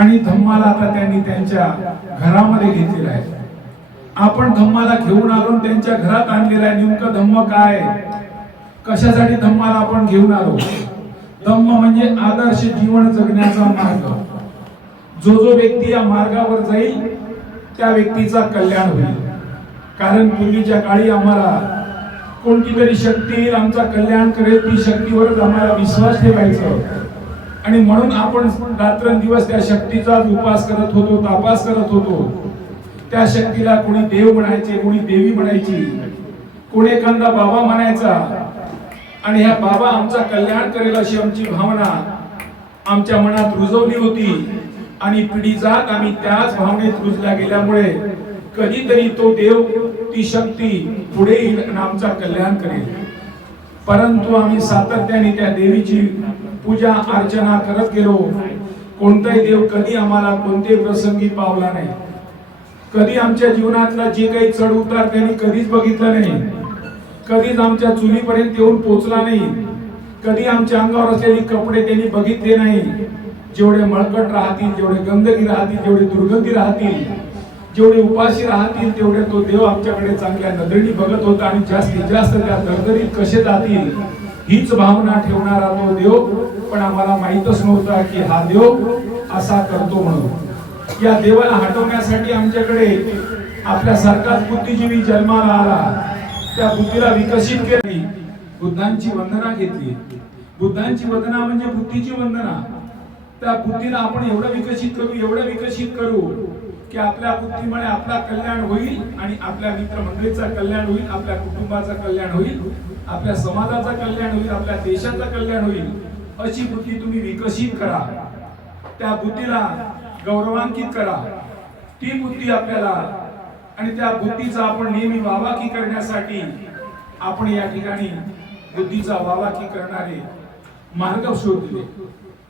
आणि धम्माला आता त्यांनी त्यांच्या घरामध्ये घेतलेला आहे. आपण धम्माला घेऊन आलो त्यांच्या घरात आणलेला आहे. नेमकं धम्म काय, कशासाठी धम्माला आपण घेऊन आलो? धम्म म्हणजे आदर्श जीवन जगण्याचा मार्ग. जो जो व्यक्ती या मार्गावर जाईल त्या व्यक्तीचा कल्याण होईल. कारण पूर्वीच्या काळी आम्हाला कोणती तरी शक्ती आमचा कल्याण करेल, ती शक्तीवरच आम्हाला विश्वास ठेवायचा आणि म्हणून आपण रात्रंदिवस त्या शक्तीचा उपास करत होतो, तापास करत होतो. त्या शक्तीला कोणी देव म्हणायचे, कोणी देवी म्हणायची, कोणी एखादा बाबा म्हणायचा आणि ह्या बाबा आमचा कल्याण करेल अशी आमची भावना आमच्या मनात रुजवली होती आणि पिढी जात आम्ही त्याच भावनेत रुजल्या गेल्यामुळे कधीतरी तो देव, ती शक्ती पुढे येईल आणि आमचा कल्याण करेल. परंतु आम्ही सातत्याने त्या देवीची पूजा अर्चना करत गेलो. कोणताही देव कधी आम्हाला कोणत्याही प्रसंगी पावला नाही. कधी आमच्या जीवनातला जे काही चढ उतार त्यांनी कधीच बघितलं नाही. कधीच आमच्या चुलीपर्यंत येऊन पोहोचला नाही. कधी आमच्या अंगावर असलेले कपडे त्यांनी बघितले नाही. जेवढे मळकट राहतील, जेवढे गंदगी राहतील, जेवढे दुर्गंधी राहतील, जेवढे उपाशी राहतील, तेवढे तो देव आमच्याकडे चांगल्या नजरेने बघत होता आणि जास्तीत जास्त त्या दरदरीत कसे जातील हीच भावना ठेवणारा तो देव. पण आम्हाला माहीतच नव्हता की हा देव असा करतो म्हणून. या देवाला हटवण्यासाठी आमच्याकडे आपल्यासारखाच बुद्धिजीवी जन्माला आला. त्या बुद्धीला विकसित केली, बुद्धांची वंदना घेतली. बुद्धांची वंदना म्हणजे बुद्धीची वंदना. त्या बुद्धीला आपण एवढं विकसित करू, एवढं विकसित करू की आपल्या बुद्धीमुळे आपला कल्याण होईल आणि आपल्या मित्रमंडळीचा कल्याण होईल, आपल्या कुटुंबाचा कल्याण होईल, आपल्या समाजाचा कल्याण होईल, आपल्या देशाचा कल्याण होईल. अशी बुद्धी तुम्ही विकसित करा. त्या बुद्धीला गौरवान्वित करा. ती बुद्धी आपल्याला आणि त्या बुद्धीचा आपण नेहमी वावाकी करण्यासाठी आपण या ठिकाणी बुद्धीचा वावाकी करणारे मार्ग शोधले.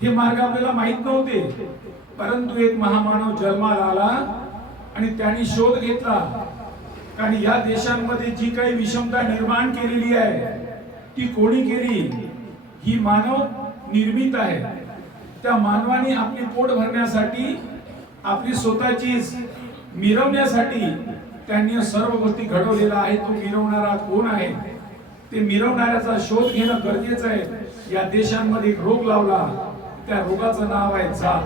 हे मार्ग आपल्याला माहित नव्हते, परंतु एक महामानव जन्माला आला आणि त्यांनी शोध घेतला. आणि या देशांमध्ये जी काही विषमता निर्माण केलेली आहे ती कोणी केली? ही मानव निर्मित आहे. त्या मानवाने आपली पोट भरण्यासाठी, आपली स्वतःची मिरवण्यासाठी त्यांनी सर्व गोष्टी घडवलेला आहे. तो मिरवणारा कोण आहे ते मिरवणाऱ्याचा शोध घेणं गरजेचं आहे. या देशांमध्ये एक रोग लावला, त्या रोगाचं नाव आहे जात.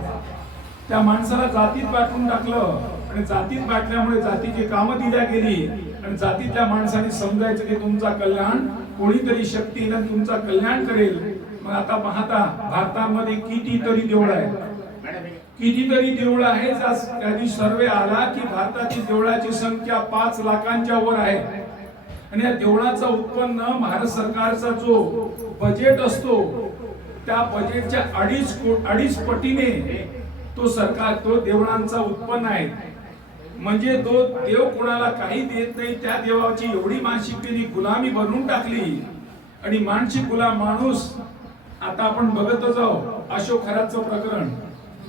त्या माणसाला जातीत वाटून टाकलं आणि जातीत वाटल्यामुळे जातीची कामं दिल्या गेली आणि जातीतल्या माणसाने समजायचं की तुमचा कल्याण कोणीतरी शक्ती येईल तुमचा कल्याण करेल. मग आता पाहता भारतामध्ये कितीतरी देऊळ आहे, कितीतरी देऊळ आहे. त्याची सर्वे आला की भारतातील देवळाची संख्या 5 लाखांच्या वर आहे आणि या देवळाचं उत्पन्न भारत सरकारचा जो बजेट असतो त्या बजेटच्या 2.5 पटीने तो सरकार तो देवळांचा उत्पन्न आहे. म्हणजे तो देव कोणाला काही देत नाही. त्या देवाची एवढी मानसिकतेने गुलामी बनवून टाकली आणि मानसिक गुलाम माणूस आता आपण बघतच आहोत. अशोक खरातचं प्रकरण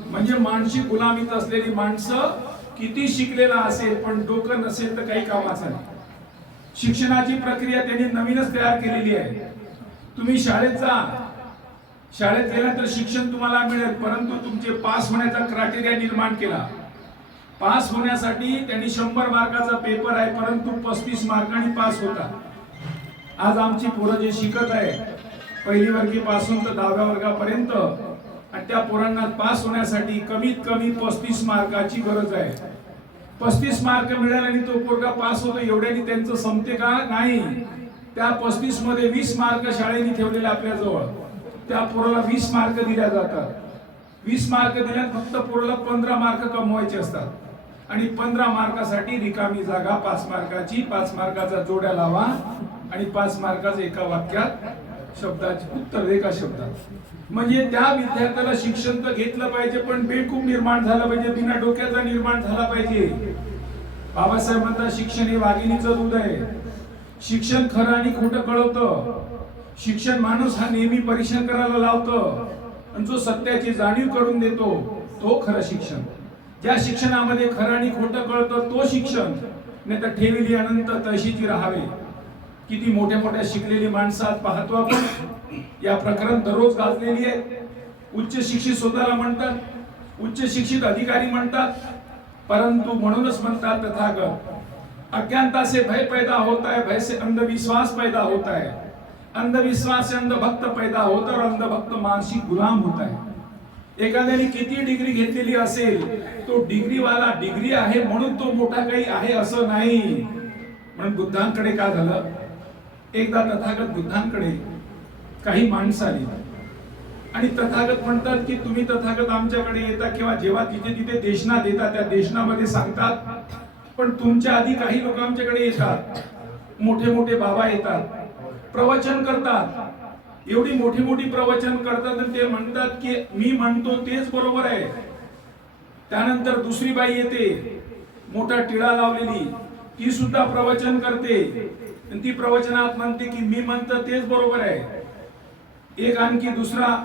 म्हणजे मानसिक गुलामीत असलेली माणसं किती शिकलेला असेल पण डोकं नसेल तर काही कामाचं नाही. शिक्षणाची प्रक्रिया त्यांनी नवीनच तयार केलेली आहे. तुम्ही शाळेत जा, शाळेत गेल्यानंतर शिक्षण तुम्हाला मिळेल, परंतु तुमचे पास होण्याचा क्रायटेरिया निर्माण केला. पास होण्यासाठी त्यांनी 100 मार्काचा पेपर आहे, परंतु 35 मार्कांनी पास होता. आज आमची पोरं जे शिकत आहे पहिली वर्गी पासून तर 10व्या वर्गापर्यंत आणि त्या पोरांना पास होण्यासाठी कमीत कमी 35 मार्काची गरज आहे. 35 मार्क मिळाले आणि तो पोरगा पास होतो एवढ्याने त्यांचं संपते का? नाही. त्या 35 मध्ये 20 मार्क शाळेने ठेवलेले आपल्या जवळ. त्या पोराला 20 मार्क दिल्या जातात. 20 मार्क दिल्यात फक्त पोराला 15 मार्क कमवायचे असतात आणि 15 मार्कासाठी रिकामी जागा 5 मार्काची. 5 मार्काचा जोड्या लावा आणि 5 मार्काचं एका वाक्यात शब्दाचे उत्तर एका शब्दात. म्हणजे त्या विद्यार्थ्याला शिक्षण तर घेतलं पाहिजे पण बेकूफ निर्माण झालं पाहिजे, बिना डोक्याचा निर्माण झाला पाहिजे. बाबासाहेब म्हणतात शिक्षण हे वाघिणीचं दूध आहे. शिक्षण खरं आणि खोटं कळवतं. शिक्षण माणूस हा नेहमी परीक्षण करायला लावतो आणि जो सत्याची जाणीव करून देतो तो खरं शिक्षण. ज्या शिक्षणामध्ये खरं आणि खोटं कळतं तो शिक्षण. नाही तर ठेवली अनंत तशीची राहावे. किती मोठ्या मोठ्या शिकलेली माणसात पाहतो आपण. या प्रकरण दररोज गाजलेली आहे. उच्च शिक्षित स्वतःला म्हणतात उच्च शिक्षित अधिकारी म्हणतात, परंतु म्हणूनच म्हणतात तथागत, अज्ञानता से भय पैदा होता है, भय से अंधविश्वास पैदा होता है, अंधविश्वास से अंधभक्त पैदा होता है और अंधभक्त मानसिक गुलाम होता है. एखाद्याने किती डिग्री घेतलेली असेल, तो डिग्रीवाला डिग्री आहे म्हणून तो मोठा काही आहे असं नाही. म्हणून बुद्धांकडे काय झालं, एकदा तथागत बुद्धांकडे काही माणसं आली आणि तथागत म्हणतात की तुम्ही तथागत आमच्याकडे येता किंवा जेव्हा तिथे तिथे देशना देतात, त्या देशनामध्ये सांगतात, पण तुमच्या आधी काही लोक आमच्याकडे येतात, मोठे मोठे बाबा येतात, प्रवचन करतात, एवढी मोठी मोठी प्रवचन करतात आणि ते म्हणतात की मी म्हणतो तेच बरोबर आहे. त्यानंतर दुसरी बाई येते, मोठा टिळा लावलेली, ती सुद्धा प्रवचन करते आणि ती प्रवचनात म्हणते की मी म्हणतो तेच बरोबर आहे. एक आणखी दुसरा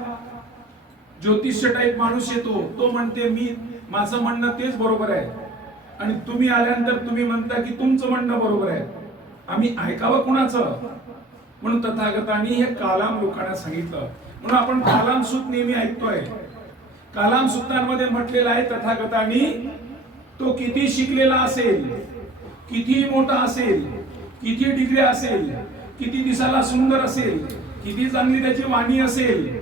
ज्योतिष्य टाईप माणूस येतो, तो म्हणते मी माझं म्हणणं तेच बरोबर आहे आणि तुम्ही आल्यानंतर तुम्ही म्हणता की तुमचं म्हणणं बरोबर आहे. आम्ही ऐकावं कुणाचं? म्हणून तथागतांनी हे कालाम लोकांना सांगितलं. म्हणून आपण कालाम सूत नेहमी ऐकतोय. कालाम सूत्रांमध्ये म्हटलेलं आहे तथागतांनी, तो किती शिकलेला असेल, किती मोठा असेल, किती डिग्री असेल, किती दिसायला सुंदर असेल, किती चांगली त्याची वाणी असेल,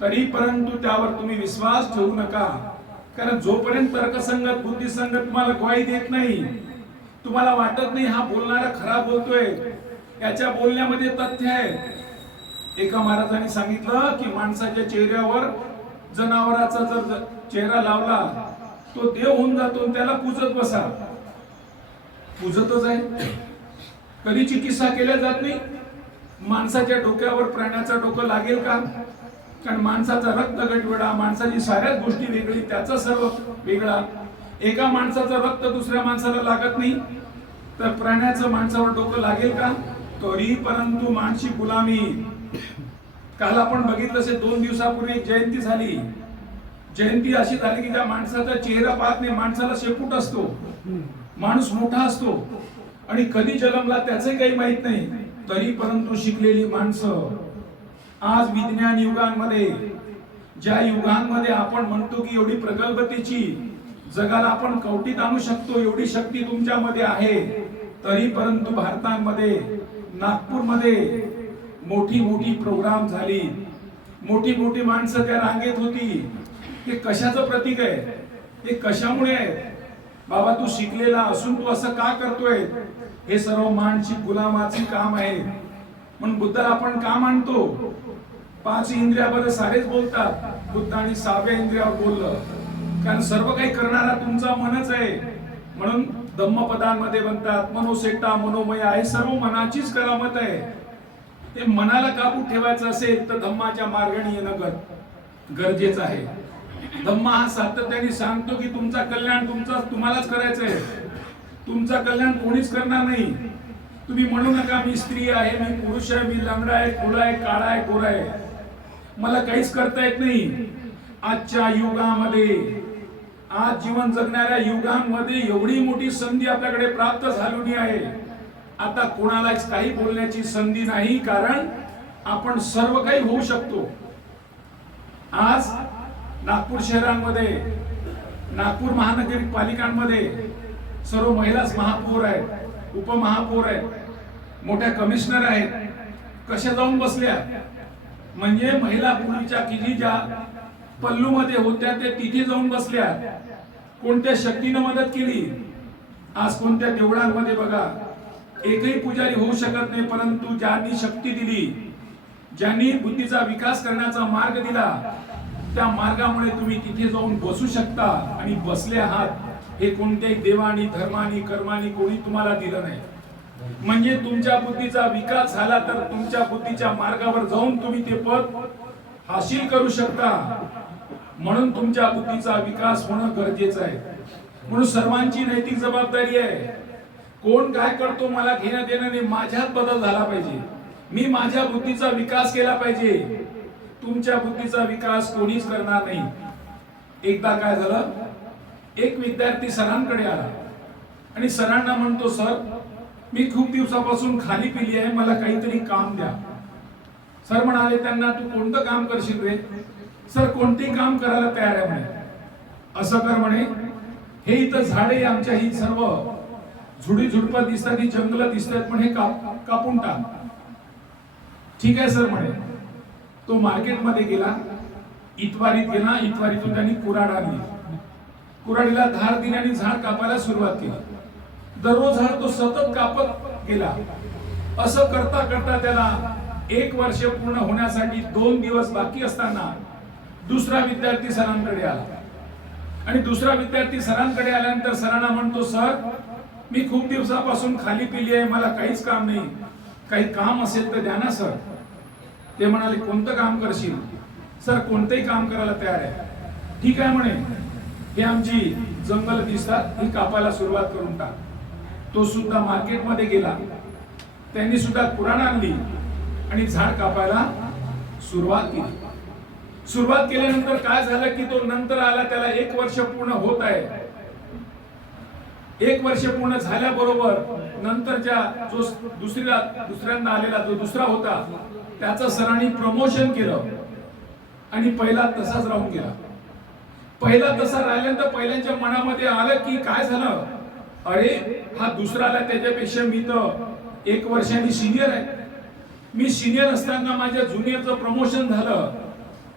तरी परंतु त्यावर तुम्ही विश्वास ठेवू नका. कारण जोपर्यंत तर्कसंगत बुद्धिसंगत तुम्हाला ग्वाही देत नाही, तुम्हाला वाटत नाही हा बोलणारा खरा बोलतोय, याच्या बोलण्यामध्ये तथ्य आहे. एका महाराजांनी सांगितलं की माणसाच्या चेहऱ्यावर जनावराचा जर चेहरा लावला, तो देव होऊन जातो, त्याला पूजत बसा. पूजतच आहे. कधी चिकित्सा केल्या जात नाही. माणसाच्या डोक्यावर प्राण्याचं डोकं लागेल का? कारण माणसाचा रक्त गटवेडा, माणसाची साऱ्याच गोष्टी वेगळी, त्याचा सर्व वेगळा. एका माणसाचं रक्त दुसऱ्या माणसाला लागत नाही, तर प्राण्याचं माणसावर डोकं लागेल का? तरी परंतु मानसिक गुलामी. काल आपण बघितलं असेल, 2 दिवसापूर्वी एक जयंती झाली. जयंती अशी झाली की त्या माणसाचा चेहरा पाहत नाही, माणसाला शेपूट असतो, माणूस मोठा असतो आणि कधी जन्मला त्याचे काही माहित नाही, तरी परंतु शिकलेली माणसं आज विज्ञान युगांमध्ये, ज्या युगांमध्ये आपण म्हणतो की एवढी प्रगल्भतेची जगाला आपण कवटीत आणू शकतो एवढी शक्ती तुमच्यामध्ये आहे, तरी परंतु भारतामध्ये नागपूरमध्ये मोठी मोठी प्रोग्राम झाली, मोठी मोठी माणसं त्या रांगेत होती. हे कशाचं प्रतीक आहे? हे कशामुळे आहे? बाबा तू शिकलेला असून तू असं का करतोय? हे सर्व मानसिक गुलामाचे काम आहे. म्हणून बुद्धाला आपण का मानतो? 5 इंद्रियाबद्दल सारेच बोलतात, बुद्धाने 6व्या इंद्रियावर बोललं, कारण सर्व काही करणारा तुमचा मनच आहे. म्हणून धम्मपदांमध्ये म्हणतात मनोसेटा मनोमय आहे, सर्व मनाचीच करामत आहे. ते मनाला काबूत ठेवायचं असेल तर धम्माच्या मार्गाने येणं गरजेचं आहे. धम्मा हा सातत्याने सांगतो की तुमचा कल्याण तुम्हालाच करायचं आहे, तुमचा कल्याण कोणीच करणार नाही. तुम्ही म्हणू नका मी स्त्री आहे, मी पुरुष आहे, मी लंगडा आहे, खुला आहे, काळा आहे, गोरा आहे, मला काहीच करता येत नाही. आजच्या युगामध्ये, आज जीवन जगणाऱ्या युगांमध्ये एवढी मोठी संधी आपल्याकडे प्राप्त झालेली आहे. आता कोणालाच काही बोलण्याची संधी नाही, कारण आपण सर्व काही होऊ शकतो. आज नागपूर शहरांमध्ये, नागपूर महानगरपालिकांमध्ये सर्व महिलाच महापौर आहेत, उपमहापौर आहेत, मोठ्या कमिशनर आहेत. कशा जाऊन बसल्या? म्हणजे महिला पूर्वीच्या किती ज्या पल्लूमध्ये होत्या ते तिथे जाऊन बसल्या. कोणत्या शक्तीने मदत केली? आज कोणत्या देवळांमध्ये बघा, एकही पुजारी होऊ शकत नाही, परंतु ज्यांनी शक्ती दिली, ज्यांनी बुद्धीचा विकास करण्याचा मार्ग दिला, त्या मार्गामुळे तुम्ही तिथे जाऊन बसू शकता. आणि बसले आहात, हे कोणत्याही देवानी धर्मानी कर्मानी कोणी तुम्हाला दिलं नाही. म्हणजे तुमच्या बुद्धीचा विकास झाला तर तुमच्या बुद्धीच्या मार्गावर जाऊन तुम्ही ते पद हासिल करू शकता. म्हणून तुमच्या बुद्धीचा विकास होणं गरजेचं आहे. म्हणून सर्वांची नैतिक जबाबदारी आहे. कोण काय करतो मला घेणं देणं नाही, माझ्यात बदल झाला पाहिजे, मी माझ्या बुद्धीचा विकास केला पाहिजे. तुमच्या बुद्धीचा विकास कोणीच करणार नाही. एकदा काय झालं, एक विद्यार्थी सरांकडे आला आणि सरांना म्हणतो, सर मी खूप दिवसापासून खाली पिली आहे, मला काहीतरी काम द्या. सर म्हणाले त्यांना, तू कोणतं काम करशील रे? सर कोणतेही काम करायला तयार आहे म्हणे. असं कर म्हणे, हे इथं झाडे आमच्या ही सर्व झुडी झुडपं दिसतात, ही जंगल दिसतात, पण हे कापून टाक. ठीक आहे सर म्हणे. तो मार्केटमध्ये गेला, इतवारीत गेला, इतवारीतून त्यांनी कुऱ्हाड आणली, कुऱ्हाडीला धार दिल्याने झाड कापायला सुरुवात केली. दररोज झाड तो सतत कापत गेला. असं करता करता त्याला 1 वर्ष पूर्ण होण्यासाठी 2 दिवस बाकी असताना दुसरा विद्यार्थी सरांकडे आला. आणि दुसरा विद्यार्थी सरांकडे आल्यानंतर सरांना म्हणतो, सर मी खूप दिवसापासून खाली पिली आहे, मला काहीच काम नाही, काही काम असेल तर द्या ना सर. ते म्हणाले, कोणतं काम करशील? सर कोणतेही काम करायला तयार आहे. ठीक आहे म्हणे, हे आमची जंगल दिसतात, ही कापायला सुरुवात करून टाक. तो सुद्धा मार्केटमध्ये गेला, त्यांनी सुद्धा कुऱ्हाड आणली आणि झाड कापायला सुरुवात केली. सुरुवात केल्यानंतर काय झालं की तो नंतर आला, त्याला 1 वर्ष पूर्ण होत आहे. 1 वर्ष पूर्ण झाल्याबरोबर नंतरच्या जो दुसऱ्यांदा आलेला जो दुसरा होता त्याचं सरांनी प्रमोशन केलं आणि पहिला तसाच राहून गेला. पहिला तसा राहिल्यानंतर पहिल्यांच्या मनामध्ये आलं की काय झालं, अरे हा दुसरा आला, त्याच्यापेक्षा मी तर 1 वर्षांनी सिनियर आहे, मी सिनियर असताना माझ्या ज्युनियरचं प्रमोशन झालं,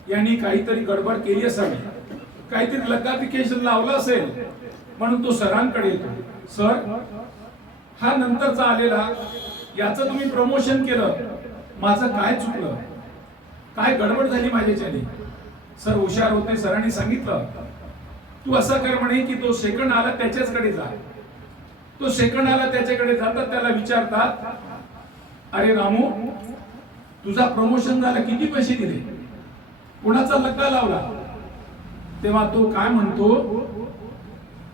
यांनी काहीतरी गडबड केली असावी, काहीतरी लगाफिकेशन लावलं असेल. म्हणून तो सरांकडे येतो, सर हा नंतरचा आलेला, याचं तुम्ही प्रमोशन केलं, माझं काय चुकलं, काय गडबड झाली माझ्याच्याने? सर हुशार होते, सरांनी सांगितलं, तू असं कर म्हणे की तो सेकंड आला त्याच्याचकडे जा. तो सेकंड आला त्याच्याकडे जातात, त्याला विचारतात, अरे रामू तुझा प्रमोशन झाला, किती पैसे दिले, कोणाचा लग्गा लावला? तेव्हा तो काय म्हणतो,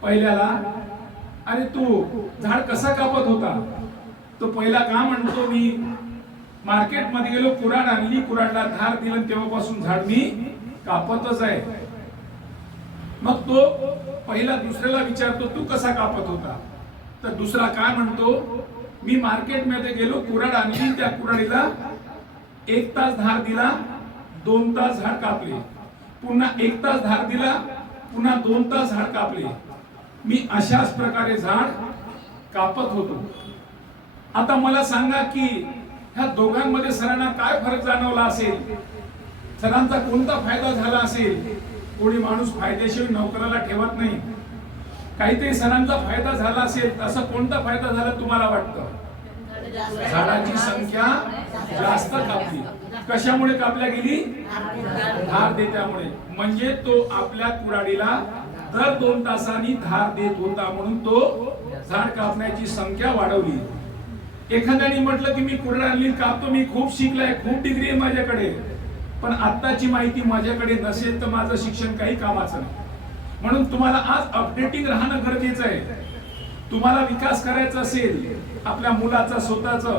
पहिल्याला, अरे तू झाड कसा कापत होता? तो पहिला का म्हणतो, मी मार्केटमध्ये गेलो, कुऱ्हाड आणली, कुऱ्हाडला धार दिलं, तेव्हापासून झाड मी कापतच आहे. मग तो पहिला दुसऱ्याला विचारतो, तू कसा कापत होता? तर दुसरा काय म्हणतो, मी मार्केटमध्ये गेलो, कुऱ्हाड आणली, त्या कुऱ्हाडीला 1 तास धार दिला, 2 तास झाड कापले, पुन्हा 1 तास धार दिला, पुन्हा 2 तास झाड कापले. मी अशाच प्रकारे झाड कापत होतो. आता मला सांगा की ह्या दोघांमध्ये सरांना काय फरक जाणवला असेल? सरांचा कोणता फायदा झाला असेल? कोणी माणूस फायदेशीर नोकराला ठेवत नाही, काहीतरी सरांचा फायदा झाला असेल. असा कोणता फायदा झाला तुम्हाला वाटतं? झाडाची संख्या जास्त कापली. कशामुळे कापल्या गेली? धार देत्यामुळे. म्हणजे तो आपल्या कुऱ्हाडीला दर 2 तासांनी धार देत होता, म्हणून तो झाड कापण्याची संख्या वाढवली. एखाद्याने म्हटलं की मी कुऱ्हाड आणली, कापतो, मी खूप शिकलाय, खूप डिग्री आहे माझ्याकडे, पण आत्ताची माहिती माझ्याकडे नसेल तर माझं शिक्षण काही कामाचं नाही. म्हणून तुम्हाला आज अपडेटिंग राहणं गरजेचं आहे. तुम्हाला विकास करायचा असेल आपल्या मुलाचा स्वतःचा,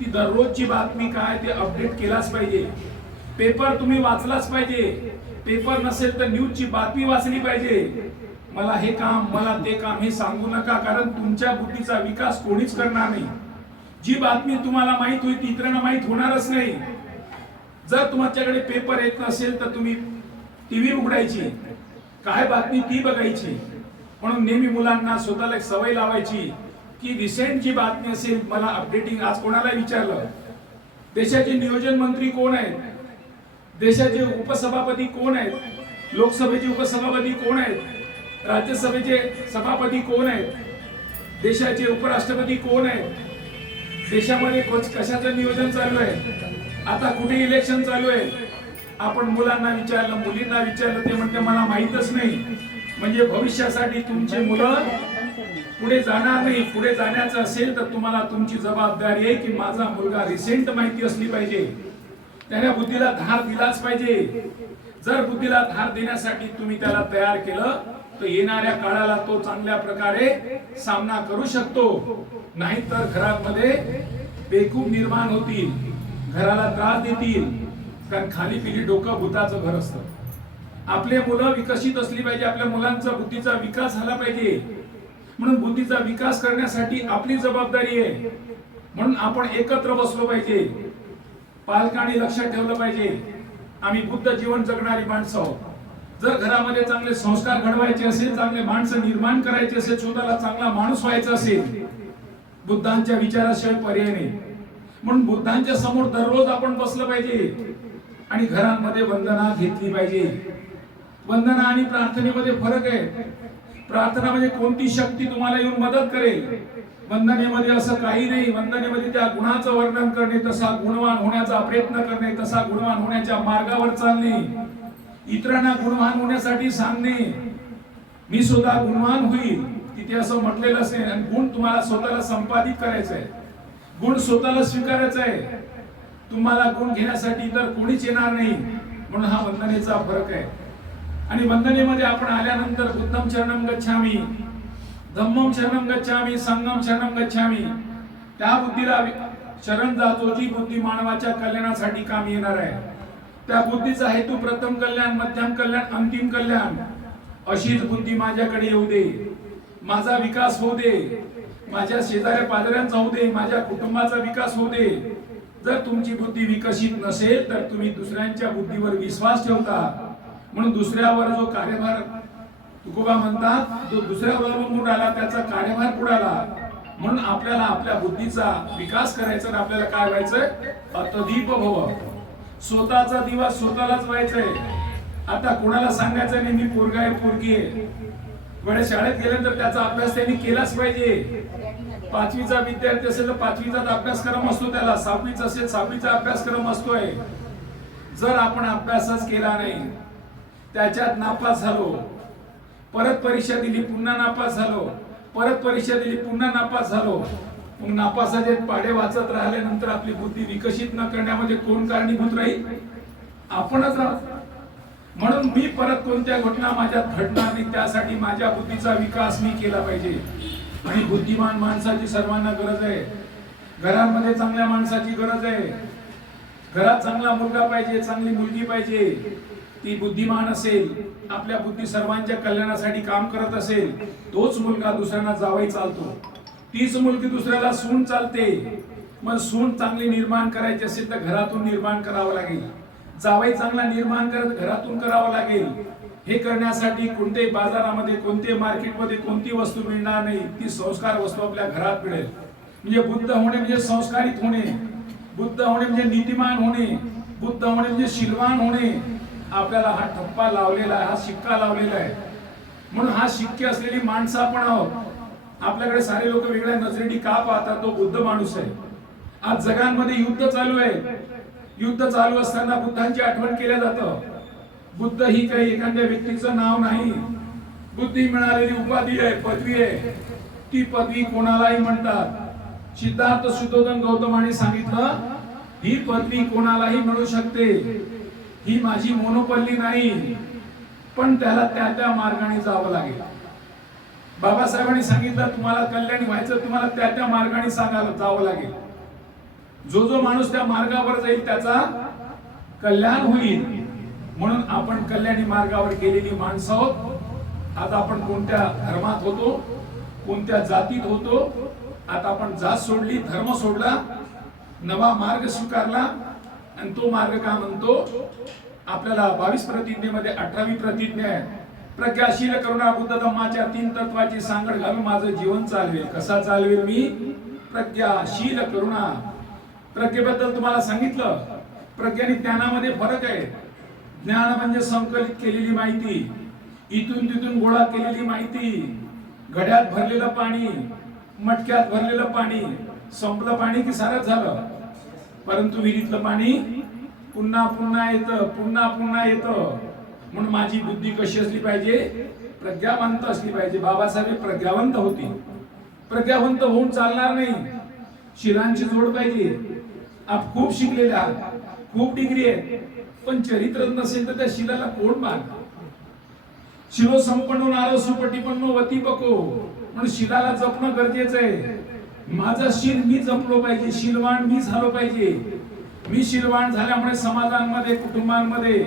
ती दररोजची बातमी काय ते अपडेट केलाच पाहिजे. पेपर तुम्ही वाचलाच पाहिजे. पेपर नसेल तर न्यूजची बातमी वाचली पाहिजे. मला हे काम, मला ते काम हे सांगू नका, कारण तुमच्या बुद्धीचा विकास कोणीच करणार नाही. जी बातमी तुम्हाला माहित होईल ती इतरांना माहित होणारच नाही. जर तुमच्याकडे पेपर येत नसेल तर तुम्ही टीव्ही उघडायची, काय बातमी ती बघायची. म्हणून नेहमी मुलांना स्वतःला एक सवय लावायची की रिसेंट जी बातमी असेल मला अपडेटिंग. आज कोणाला विचारलं देशाचे नियोजन मंत्री कोण आहेत, देशाचे उपसभापती कोण आहेत, लोकसभेचे उपसभापती कोण आहेत, राज्यसभेचे सभापती कोण आहेत, देशाचे उपराष्ट्रपती कोण आहेत, देशामध्ये कशाचं नियोजन चालू आहे, आता कुठे इलेक्शन चालू आहे. आपण मुलांना विचारलं, मुलींना विचारलं, ते म्हणते मला माहीतच नाही. म्हणजे भविष्यासाठी तुमचे मुलं पुढे जाणार नाही. पुढे जाण्याचं असेल तर तुम्हाला तुमची जबाबदारी आहे की माझा मुलगा रिसेंट माहिती असली पाहिजे, त्याने बुद्धीला धार दिलाच पाहिजे. जर बुद्धीला धार देण्यासाठी तुम्ही त्याला तयार केलं तर येणाऱ्या काळाला तो चांगल्या प्रकारे सामना करू शकतो. नाहीतर घरामध्ये बेकूफ निर्माण होतील, घराला त्रास देतील, कारण खाली पिली डोकं भूताचं घर असतं. आपले मुलं विकसित असली पाहिजे, आपल्या मुलांचा बुद्धीचा विकास झाला पाहिजे. म्हणून बुद्धीचा विकास करण्यासाठी आपली जबाबदारी आहे. म्हणून आपण एकत्र बसलो पाहिजे. पालकांनी लक्षात ठेवलं पाहिजे आम्ही बुद्ध जीवन जगणारी माणसं आहोत. जर घरामध्ये चांगले संस्कार घडवायचे असेल, चांगले माणसं निर्माण करायचे असेल, स्वतःला चांगला माणूस व्हायचा असेल, बुद्धांच्या विचाराशिवाय पर्याय नाही. म्हणून बुद्धांच्या समोर दररोज आपण बसलं पाहिजे आणि घरांमध्ये वंदना घेतली पाहिजे. वंदना आणि प्रार्थनेमध्ये फरक आहे. प्रार्थना म्हणजे कोणती शक्ती तुम्हाला येऊन मदत करेल. वंदनेमध्ये असं काही नाही. वंदनेमध्ये त्या गुणाचं वर्णन करणे, तसा गुणवान होण्याचा प्रयत्न करणे, तसा गुणवान होण्याच्या मार्गावर चालणे, इतरांना गुणवान होण्यासाठी सांगणे, मी सुद्धा गुणवान होईल. तिथे असं म्हटलेलं असेल. आणि गुण तुम्हाला स्वतःला संपादित करायचा आहे, गुण स्वतःला स्वीकारायचा आहे. तुम्हाला गुण घेण्यासाठी तर कोणीच येणार नाही. म्हणून हा वंदनेचा फरक आहे. आणि वंदनेमध्ये आपण आल्यानंतर बुद्धम शरणम गच्छामी, धम्मम शरणम गच्छामी, संघम शरणम गच्छामी, त्या बुद्धीला शरण जातो जी बुद्धी मानवाच्या कल्याणासाठी काम येणार आहे. त्या बुद्धीचा हेतू प्रथम कल्याण, मध्यम कल्याण, अंतिम कल्याण. अशीच बुद्धी माझ्याकडे येऊ दे, माझा विकास होऊ दे, माझ्या शेजाऱ्या पाजाऱ्यांचा होऊ दे, माझ्या कुटुंबाचा विकास होऊ दे. जर तुमची बुद्धी विकसित नसेल तर तुम्ही दुसऱ्यांच्या बुद्धीवर विश्वास ठेवता. म्हणून दुसऱ्यावर जो कार्यभार, तुकोबा म्हणतात, जो दुसऱ्यावर अवलंबून राहिला त्याचा कार्यभार बुडाला. म्हणून आपल्याला आपल्या बुद्धीचा विकास करायचा आणि आपल्याला काय व्हायचंय? अतदीप भव. स्वतःचा दिवा स्वतःलाच व्हायचंय. आता कोणाला सांगायचं नाही मी पोरगा आहे, पोरगी आहे. वेळेस शाळेत गेल्यानंतर त्याचा अभ्यास त्यांनी केलाच पाहिजे. 5वीचा विद्यार्थी असेल तर 5वीचा अभ्यासक्रम असतो, त्याला 6वीचा असेल 6वीचा अभ्यासक्रम असतोय. जर आपण अभ्यासच केला नाही, त्याच्यात नापास झालो, परत परीक्षा दिली, पुन्हा नापास झालो, परत परीक्षा दिली, पुन्हा नापास झालो, मग नापासाचे पाढे वाचत राहिल्यानंतर आपली बुद्धी विकसित न करण्यामध्ये कोण कारणीभूत राहील? आपणच राहतो. म्हणून मी परत कोणत्या घटना माझ्यात घडणार नाही, त्यासाठी माझ्या बुद्धीचा विकास मी केला पाहिजे. आणि बुद्धिमान माणसाची सर्वांना गरज आहे. घरांमध्ये चांगल्या माणसाची गरज आहे. घरात चांगला मुलगा पाहिजे, चांगली मुलगी पाहिजे. ती बुद्धिमान असेल, आपल्या बुद्धी सर्वांच्या कल्याणासाठी काम करत असेल, तोच मुलगा दुसऱ्यांना जावई चालतो. तीच मुलगी दुसऱ्याला सून चालते. मग सून चांगली निर्माण करायची असेल तर घरातून निर्माण करावं लागेल. जावई चांगला निर्माण करत घरातून करावं लागेल. हे करण्यासाठी कोणत्याही बाजारामध्ये, कोणत्याही मार्केटमध्ये कोणती वस्तू मिळणार नाही. ती संस्कार वस्तू आपल्या घरात मिळेल. म्हणजे बुद्ध होणे म्हणजे संस्कारित होणे, बुद्ध होणे म्हणजे नीतिमान होणे, बुद्ध होणे म्हणजे शीलवान होणे. आपल्याला हा ठप्पा लावलेला आहे, हा शिक्का लावलेला आहे. म्हणून हा शिक्के असलेली माणसं आपण आहोत. आपल्याकडे सारे लोक वेगळ्या नजरेने का पाहतात? तो बुद्ध माणूस आहे. आज जगांमध्ये युद्ध चालू आहे. युद्ध चालू असताना बुद्धांची आठवण केल्या जातं. बुद्ध ही काही एखाद्या व्यक्तीचं नाव नाही. बुद्धी मिळालेली उपाधी आहे, पदवी आहे. ती पदवी कोणालाही म्हणतात. सिद्धार्थ शुद्धोधन गौतमाने सांगितलं, ही पदवी कोणालाही मिळू शकते. ही माझी मोनोपल्ली नाही, पण त्याला त्या त्या मार्गाने जावं लागेल. बाबासाहेबांनी सांगितलं, तुम्हाला कल्याणी व्हायचं, तुम्हाला त्या त्या मार्गाने जावं लागेल. जो जो माणूस त्या मार्गावर जाईल त्याचा कल्याण होईल. म्हणून आपण कल्याणी मार्गावर गेलेली माणसं आहोत. आता आपण कोणत्या धर्मात होतो, कोणत्या जातीत होतो. आता आपण जात सोडली, धर्म सोडला, नवा मार्ग स्वीकारला. आणि तो मार्ग का म्हणतो? आपल्याला 22 प्रतिज्ञेमध्ये 18वी प्रतिज्ञा आहे, प्रज्ञाशील करुणा बुद्ध धम्माच्या 3 तत्वाची सांगड घालून माझं जीवन चालवेल. कसा चालवेल मी? प्रज्ञाशील करुणा. प्रज्ञेबद्दल तुम्हाला सांगितलं. प्रज्ञा आणि ज्ञानामध्ये फरक आहे. ज्ञान म्हणजे संकलित केलेली माहिती, इथून तिथून गोळा केलेली माहिती. घड्यात भरलेलं पाणी, मटक्यात भरलेलं पाणी, संपलं पाणी की सारंच झालं. परंतु विहिरीतलं पाणी पुन्हा पुन्हा येतं, पुन्हा पुन्हा येतं. म्हणून माझी बुद्धी कशी असली पाहिजे? प्रज्ञावंत असली पाहिजे. बाबासाहेब प्रज्ञावंत होती. प्रज्ञावंत होऊन चालणार नाही. शिलांची जोड पाहिजे. आप खूप शिकलेले आहात, खूप डिग्री आहे, पण चरित्र नसेल तर त्या शिलाला कोण बांधणार? शिलो संपन्न नारो सुपटीपन्न वती बको. म्हणून शिलाला जपणं गरजेचं आहे. माझा शील मी जपलो पाहिजे, शीलवान मी झालो पाहिजे. मी शीलवान झाल्यामुळे समाजांमध्ये, कुटुंबांमध्ये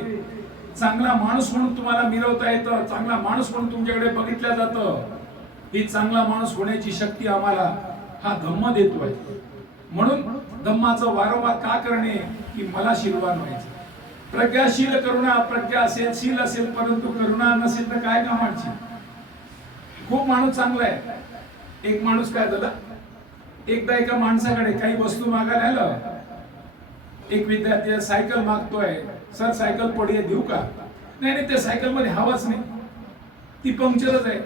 चांगला माणूस म्हणून तुम्हाला मिळवता येतं. चांगला माणूस म्हणून तुमच्याकडे बघितलं जातं. ही चांगला माणूस होण्याची शक्ती आम्हाला हा धम्म देतोय. म्हणून धम्माचं वारंवार का करणे? की मला शीलवान व्हायचं. प्रज्ञाशील करुणा, प्रज्ञा असेल, शील असेल, परंतु करुणा नसेल तर काय कामाची. खूप माणूस चांगला आहे. एक माणूस काय झाला, एकदा एका माणसाकडे काही वस्तू मागायला आलं. एक विद्यार्थी सायकल मागतोय. सर सायकल पडी देऊ का. नाही नाही, त्या सायकल मध्ये हवाच नाही, ती पंक्चरच आहे.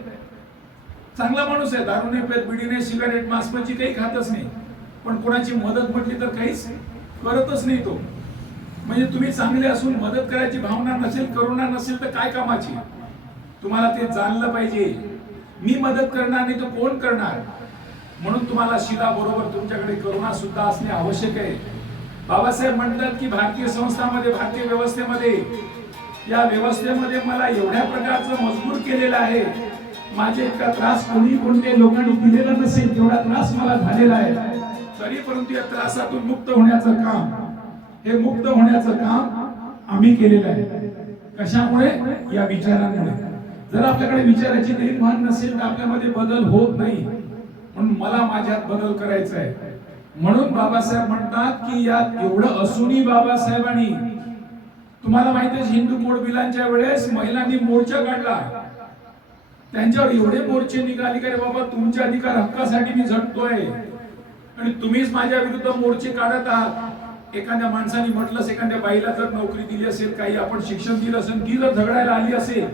चांगला माणूस आहे, दारू नाही पेत, बिडी नाही, सिगारेट, मांसमच्छी काही खातच नाही, पण कोणाची मदत म्हटली तर काहीच करतच नाही तो. म्हणजे तुम्ही चांगले असून मदत करायची भावना नसेल, करुणा नसेल तर काय कामाची. तुम्हाला ते जाणलं पाहिजे. मी मदत करणार नाही तो कोण करणार. म्हणून तुम्हाला शिलाबरोबर तुमच्याकडे करुणा सुद्धा असणे आवश्यक आहे. बाबासाहेब म्हणतात की भारतीय संस्थांमध्ये, भारतीय व्यवस्थेमध्ये, या व्यवस्थेमध्ये मला एवढ्या प्रकारचं मजबूर केलेलं आहे. माझे इतका त्रास कोणी कोणत्या लोकांनी दिलेला नसेल तेवढा त्रास मला झालेला आहे. तरी परंतु या त्रासातून मुक्त होण्याचं काम, हे मुक्त होण्याचं काम आम्ही केलेलं आहे. कशामुळे? या विचारांमुळे. जर आपल्याकडे विचाराची देणघेण नसेल तर आपल्यामध्ये बदल होत नाही. म्हणून मला माझ्यात बदल करायचा आहे. म्हणून बाबासाहेब म्हणतात की यात एवढं असूनही बाबासाहेबांनी, तुम्हाला माहिती आहे हिंदू मोडबिलांच्या वेळेस महिलांनी मोर्चा काढला. त्यांच्यावर एवढे मोर्चे निघाले की बाबा तुमच्या अधिकार हक्कासाठी मी झटतोय आणि तुम्हीच माझ्या विरुद्ध मोर्चे काढत आहात. एखाद्या माणसाने म्हटलं, एखाद्या बाईला जर नोकरी दिली असेल, काही आपण शिक्षण दिलं असेल, ती जर झगडायला आली असेल,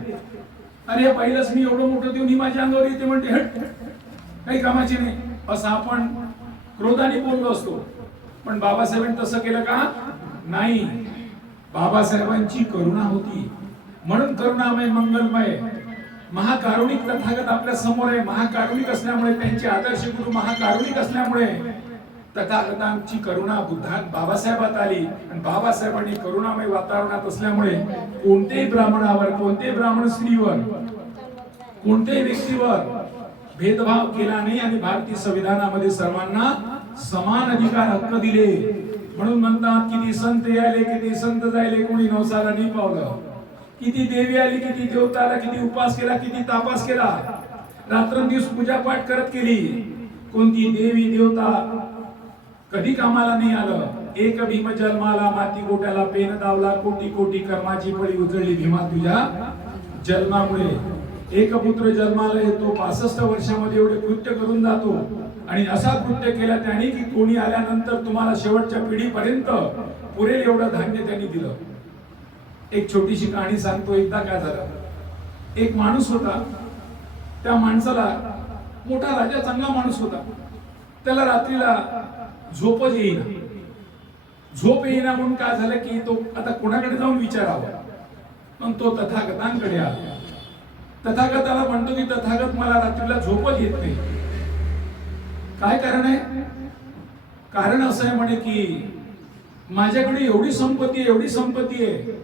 अरे या बाईलाच मी एवढं मोठं देऊन ही माझ्या अंगावर येते म्हणते, हट काही कामाची नाही, असं आपण क्रोधाने बोललो असतो. पण बाबासाहेबांनी तसं केलं का? नाही. बाबासाहेबांची करुणा होती. म्हणून करुणामय, मंगलमय, महाकारुणिक तथागत आपल्या समोर आहे. महाकारुणिक असल्यामुळे, त्यांचे आदर्श गुरु महाकारुणिक असल्यामुळे तथागतांची करुणा बाबासाहेबात आली. आणि बाबासाहेबांनी करुणामय वातावरणात असल्यामुळे कोणत्याही ब्राह्मणावर, कोणत्याही ब्राह्मण स्त्रीवर, कोणत्याही व्यक्तीवर भेदभाव केला नाही आणि भारतीय संविधानामध्ये सर्वांना समान अधिकार हक्क दिले. म्हणून म्हणतात किती संत आले, किती संत जायले, कोणी नवसाला नाही पावलं. किती देवी आली, किती देवता आला, किती उपास केला, किती तापास केला, रात्रंदिवस पूजा पाठ करत केली. कोणती देवी देवता कधी कामाला नाही आलं. एक भीम जन्माला, माती गोट्याला पेन दावला, कोटी कोटी कर्माची पळी उजळली भीमा तुझ्या जन्मामुळे. एक पुत्र जन्माला येतो, 65 वर्षामध्ये एवढे कृत्य करून जातो आणि असा कृत्य केला त्याने की कोणी आल्यानंतर तुम्हाला शेवटच्या पिढीपर्यंत पुरेल एवढं धान्य त्यांनी दिलं. एक छोटीशी कहाणी सांगतो. एकदा काय झालं, एक माणूस होता. त्या माणसाला, मोठा राजा, चांगला माणूस होता, त्याला रात्रीला झोपच येईना. झोप येईना म्हणून काय झालं की तो आता कोणाकडे जाऊन विचारावा. मग तो तथागतांकडे आला. तथागताला म्हणतो की तथागत मला रात्रीला झोपच येत नाही. काय कारण आहे? कारण असं आहे म्हणे की माझ्याकडे एवढी संपत्ती आहे, एवढी संपत्ती आहे,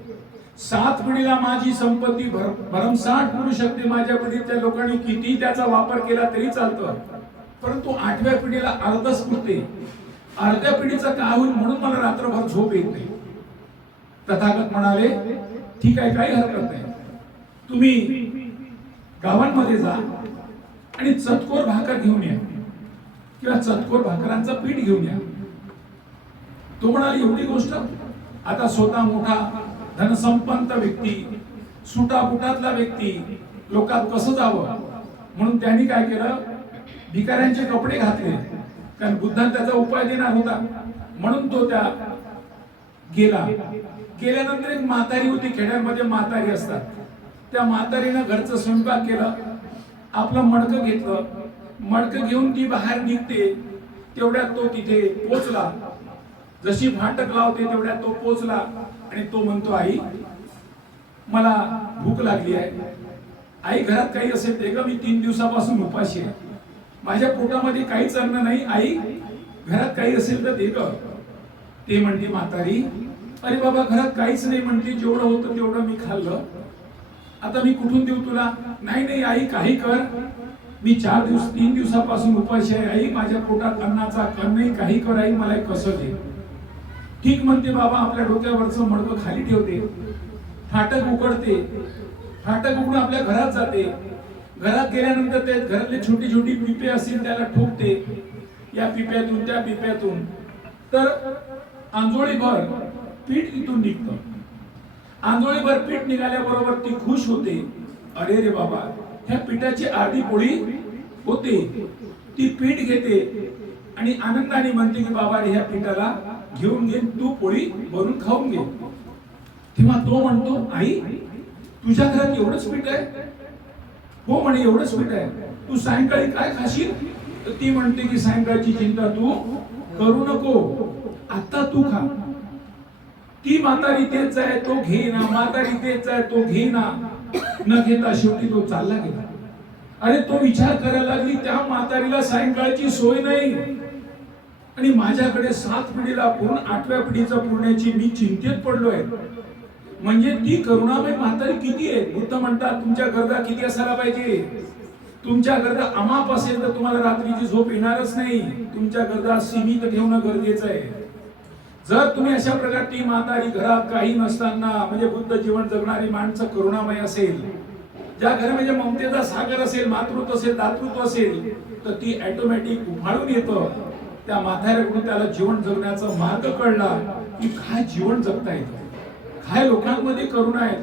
7 पिढीला माझी संपत्ती भरमसाठ करू शकते. माझ्या पिढीच्या लोकांनी किती त्याचा वापर केला तरी चालतं, परंतु 8व्या पिढीला अर्धच पुरते. अर्ध्या पिढीचा काय होईल म्हणून मला रात्रभर झोप येत नाही. तथागत म्हणाले ठीक आहे, काही हरकत नाही, तुम्ही गावांमध्ये जा आणि चतकोर भाकर घेऊन या किंवा चतकोर भाकरांचं पीठ घेऊन या. तो म्हणाले एवढी गोष्ट. आता स्वतः मोठा धनसंपन्न व्यक्ती, सुटापुटातला व्यक्ती, लोकात कसं जावं म्हणून त्यांनी काय केलं, भिकाऱ्यांचे कपडे घातले. कारण बुद्धांना त्याचा उपाय देणार होता म्हणून तो त्या गेला. गेल्यानंतर एक म्हातारी होती, खेड्यांमध्ये म्हातारी असतात, त्या म्हातारीनं घरचं स्वयंपाक केलं, आपलं मडकं घेतलं, मडकं घेऊन ती बाहेर निघते. तेवढ्यात तो तिथे पोचला. जशी फाटक लावते तेवढ्यात तो पोचला आणि तो म्हणतो आई मला भूक लागली आहे. आई घरात काही असेल ते ग, मी 3 दिवसापासून उपाशी आहे, माझ्या पोटामध्ये काहीच अन्न नाही, आई घरात काही असेल तर दे ग. ते म्हणते म्हातारी अरे बाबा घरात काहीच नाही म्हणते, जेवढं होतं तेवढं मी खाल्लं, आता मी कुठून देऊ तुला. नाही नाही आई काही कर, मी 3 दिवसापासून उपाशी आहे आई, माझ्या पोटात अन्नाचा कण नाही, काही कर आई, मला कसं दे. ठीक म्हणते बाबा, आपल्या डोक्यावरचं मडकं खाली ठेवते, फाटक उघडते, फाटक उघडून आपल्या घरात जाते. घरात गेल्यानंतर ते घरातले छोटी छोटी पिपे असतील त्याला ठोकते, या पिप्यातून त्या पिप्यातून, तर आंजोळीभर पीठ तिथून निघतं. आंधळीभर पीठ निघाल्याबरोबर ती खुश होते. अरे रे बाबा, ह्या पिठाची अर्धी पोळी होते. ती पीठ घेते आणि आनंदाने म्हणते की बाबा रे, ह्या पिठाला घेऊन घे, तू पोळी भरून खाऊन घे. तेव्हा तो म्हणतो, आई तुझ्या घरात एवढंच पीठ आहे? हो म्हणे, एवढंच पीठ आहे. तू सायंकाळी काय खाशील? तर ती म्हणते की सायंकाळची चिंता तू करू नको, आता तू खा. ती म्हातारी तेच आहे, तो घेईना. म्हातारी तेच आहे, तो घेईना. न घेता शेवटी तो चालला गेला. अरे, तो विचार करायला लागली, त्या म्हातारीला सायंकाळची सोय नाही आणि माझ्याकडे 7 पिढीला पूर्ण 8व्या पिढीचं पुरण्याची मी चिंतेत पडलोय. म्हणजे ती करुणामय म्हातारी किती आहे? बुद्ध म्हणतात, तुमच्या गरजा किती असायला पाहिजे? तुमच्या गरजा अमाप असेल तर तुम्हाला रात्रीची झोप येणारच नाही. तुमच्या गरजा सीमित ठेवणं गरजेचं आहे. जर तुम्ही अशा प्रकारची म्हातारी घरात काही नसताना, म्हणजे बुद्ध जीवन जगणारी माणसं करुणामय असेल, ज्या घरामध्ये ममतेचा सागर असेल, मातृत्व असेल, दातृत्व असेल, तर ती ऑटोमॅटिक उफाळून येतं. त्या म्हाताऱ्याकडून त्याला जीवन जगण्याचा मार्ग कळला की काय जीवन जगता येतं, काय लोकांमध्ये करुणा आहे,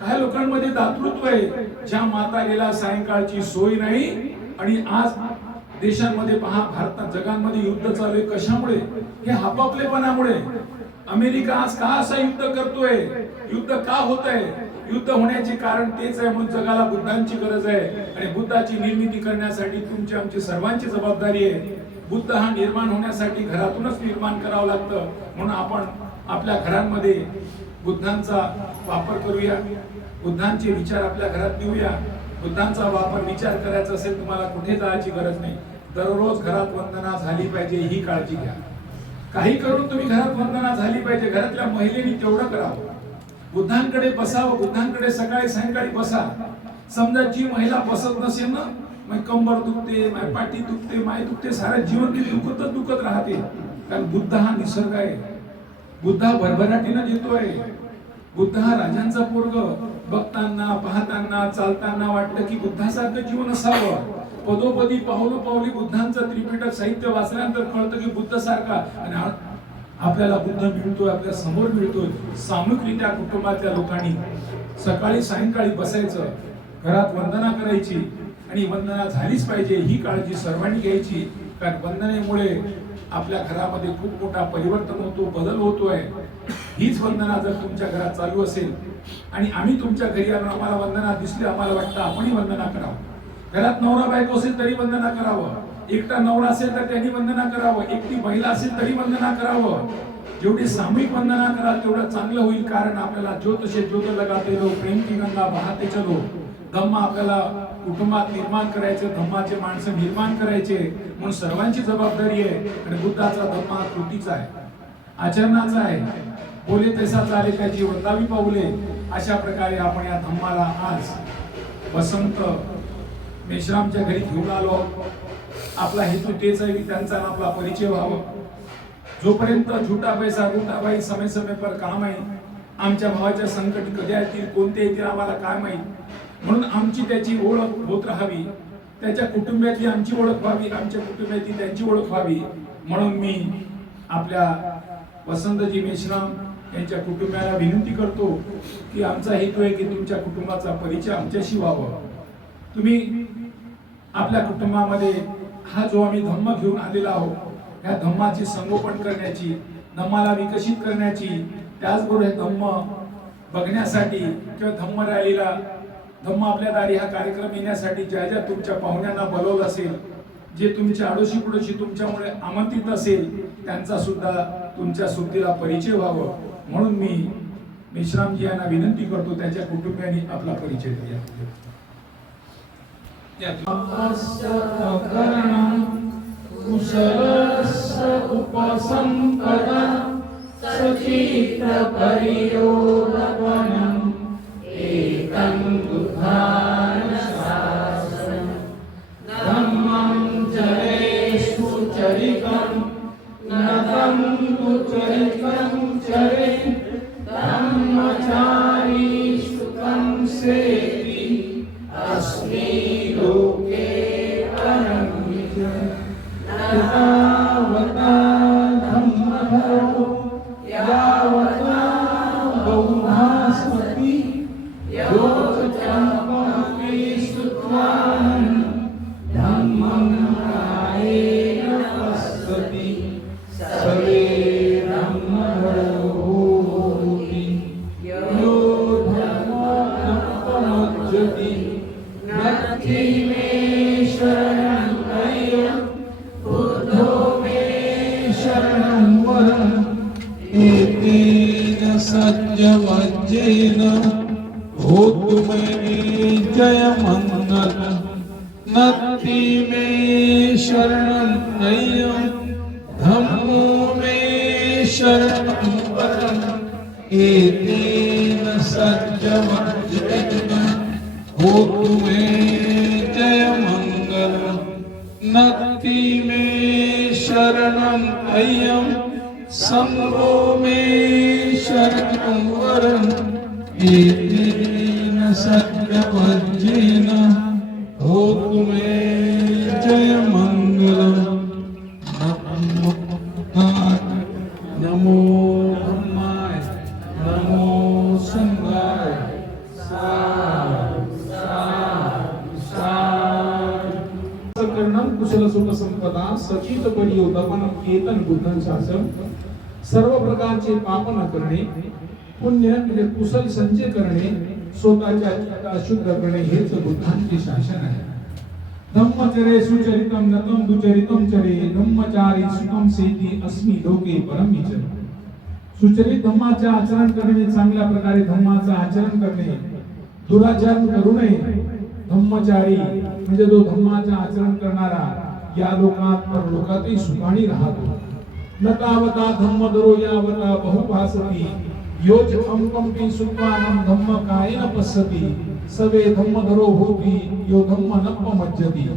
काय लोकांमध्ये दातृत्व आहे. ज्या म्हातारीला सायंकाळची सोय नाही. आणि आज देशांमध्ये पहा, भारतात जगांमध्ये युद्ध चालू आहे. कशामुळे? हे आपापलेपणामुळे. अमेरिका आज का असं युद्ध करतोय? युद्ध का होत आहे? युद्ध होण्याचे कारण तेच आहे. म्हणून जगाला बुद्धांची गरज आहे आणि बुद्धाची निर्मिती करण्यासाठी तुमची आमची सर्वांची जबाबदारी आहे. बुद्ध हा निर्माण होण्यासाठी घरातूनच निर्माण करावं लागतं. म्हणून आपण आपल्या घरांमध्ये बुद्धांचा वापर करूया, बुद्धांचे विचार आपल्या घरात नेऊया. बुद्धांचा वापर विचार करायचा असेल, तुम्हाला कुठे जायची गरज नाही. दररोज घरात वंदना झाली पाहिजे, ही काळजी घ्या. काही करून तुम्ही घरात वंदना झाली पाहिजे. घरातल्या महिलेनी तेवढं करावं. बुद्धांकडे बसावं. बुद्धांकडे सकाळी सायंकाळी बसा. समजा जी महिला बसत नसेल ना, मग कंबर दुखते, माय पाठी दुखते, माय दुखते, सारा जीवन ती दुखत राहते. कारण बुद्ध हा निसर्ग आहे. बुद्ध हा भरभराटीनं देतोय. बुद्ध हा राजांचा पोरग. बघताना, पाहताना, चालताना वाटलं की बुद्धासारखं जीवन असावं. पदोपदी पावली बुद्धांचं त्रिपिटक साहित्य वाचल्यानंतर कळतं की बुद्ध सारखा. आणि आपल्याला बुद्ध मिळतोय, आपल्या समोर मिळतोय. सामूहिकरित्या कुटुंबातल्या लोकांनी सकाळी सायंकाळी बसायचं, घरात वंदना करायची आणि वंदना झालीच पाहिजे, ही काळजी सर्वांनी घ्यायची. कारण वंदनेमुळे आपल्या घरामध्ये खूप मोठा परिवर्तन होतो, बदल होतोय. हीच वंदना जर तुमच्या घरात चालू असेल आणि आम्ही तुमच्या घरी आलो, आम्हाला वंदना दिसली, आम्हाला वाटतं आपणही वंदना करावं. घरात नवरा बायको असेल तरी वंदना करावं. एकटा नवरा असेल तर त्यांनी वंदना करावं. एकटी महिला असेल तरी वंदना करावं. जेवढी सामूहिक वंदना कराल तेवढं चांगलं होईल. कारण आपल्याला ज्योत से ज्योत लगाते लो, प्रेम की गंगा बहाते चलो. धम्म आपल्याला कुटुंबात निर्माण करायचे, धम्माचे माणसं निर्माण करायचे. म्हणून सर्वांची जबाबदारी आहे. आणि बुद्धाचा धम्म हा कृतीचा आहे, आचरणाचा आहे. बोले तैसा चाले त्याची वंदावी पाऊले. अशा प्रकारे आपण या धम्माला आज वसंत मेश्रामच्या घरी घेऊन आलो. आपला हेतू तेच आहे की त्यांचा आपला परिचय व्हावा. जोपर्यंत झुटा पैसा रुटाबाई समय समय पर काम आहे. आमच्या भावाच्या संकट कधी येतील, कोणते येतील आम्हाला काय माहित. म्हणून आमची त्याची ओळख होत राहावी. त्याच्या कुटुंबातली आमची ओळख व्हावी, आमच्या कुटुंबातली त्यांची ओळख व्हावी. म्हणून मी आपल्या वसंतजी मेश्राम यांच्या कुटुंबाला विनंती करतो की आमचा हेतू आहे की तुमच्या कुटुंबाचा परिचय आमच्याशी व्हावा. तुम्ही आपल्या कुटुंबामध्ये हा जो आम्ही धम्म घेऊन आलेला आहोत, ह्या धम्माची संगोपन करण्याची, धम्माला विकसित करण्याची, त्याचबरोबर हे धम्म बघण्यासाठी किंवा धम्म रॅलीला, धम्म आपल्या दारी हा कार्यक्रम येण्यासाठी ज्या ज्या तुमच्या पाहुण्यांना बोलवलं असेल, जे तुमच्या आडोशी पुडोशी तुमच्यामुळे आमंत्रित असेल, त्यांचा सुद्धा तुमच्या सुट्टीला परिचय व्हावं. म्हणून मी मेश्रामजी यांना विनंती करतो त्याच्या कुटुंबियांनी आपला परिचय द्या. धम्मचारी सुखं सेति अस्मि लोके परं यावता धम्मधरो यावता बहुभास्म शरणं वरम् एतेन सत्यवचनेन होतु मे जयमङ्गलम् नत्ति मे शरणं नय्यं धम्मो मे शरणं वरम् एतेन सत्यवचनेन होतु मे जयमङ्गलम् नत्ति मे शरणं अय्यं संगो मे शरणं वरम् एतेन सत्यवचनेन होतु मे जयमङ्गलम् नमो ब्रह्माय नमो संगाय करणं कुशल सुख संपदा सचित परियोदपनम एतन बुद्धं शासन सर्व प्रकारचे पाप न करणे पुण्य म्हणजे कुशल संचय करणे स्वतःच्या चित्त शुद्ध करणे हेच बुद्धांचे शासन आहे धम्मचरे सुचरितम नतम दुचरितम चरे धम्मचारी सुखम सेती अस्मि लोके परमिचर सुचरित धम्माचे आचरण करणे चांगल्या प्रकारे धम्माचे आचरण करणे दुराचरण करू नये धम्मचारी म्हणजे जो धम्माचे आचरण करणारा या लोकात परलोकातही सुखाणी राहतो न तावता धम्मदरो यावता बहुभासती योज अंकंपी सुत्वानं धम्म कायेन पश्यति सवे धम्मधरो होती यो धम्म नप्प मज्जती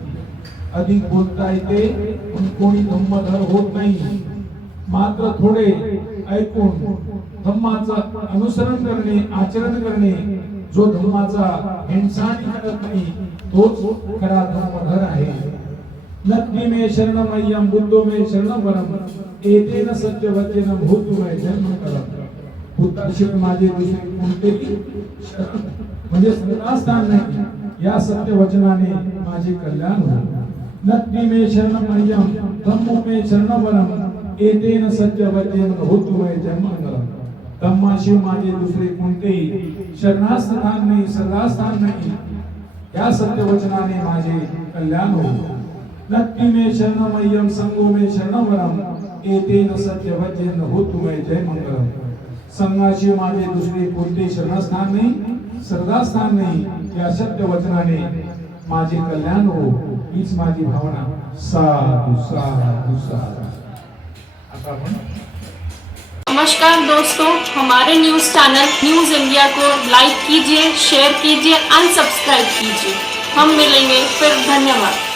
अधिक बोलता येते पण कोणी धम्मधर होत नाही मात्र थोडे ऐकून धम्माचं अनुसरण करणे आचरण करणे जो धम्माचा हिंसानी करत नाही तोच खरा धम्मधर आहे नत्ति मे शरणमय्यं बुद्धो मे शरणं वरम् एतेन सत्यवचनेन होतु मे जन्मकरम् बुद्धाशिक माझे दुसरे कोणतेही म्हणजे स्थान नाही या सत्य वचनाने माझे कल्याण हो नत्ति मे शरणमय्यं धम्मो मे शरणं वरम् एतेन सत्यवचनेन होतु मे जन्मकरम् धम्माशी माझे दुसरे कोणतेही शरणास्थान नाही सर्वास्थान नाही या सत्य वचनाने माझे कल्याण हो नत्ति मे शरणमय्यं संगो मे शरणं वरम् एतेन सत्यवचनेन होतु मे जयमंगलम् संघाशी माझे दुसरे कोणते शरणस्थान नाही श्रद्धास्थान नाही या सत्य वचनाने माझे कल्याण हो हीच माझी भावना साधु साधु साधु आता आपण नमस्कार दोस्तों, हमारे न्यूज़ चैनल न्यूज़ इंडिया को लाइक कीजिए, शेयर कीजिए, अनसब्सक्राइब कीजिए। हम मिलेंगे फिर। धन्यवाद।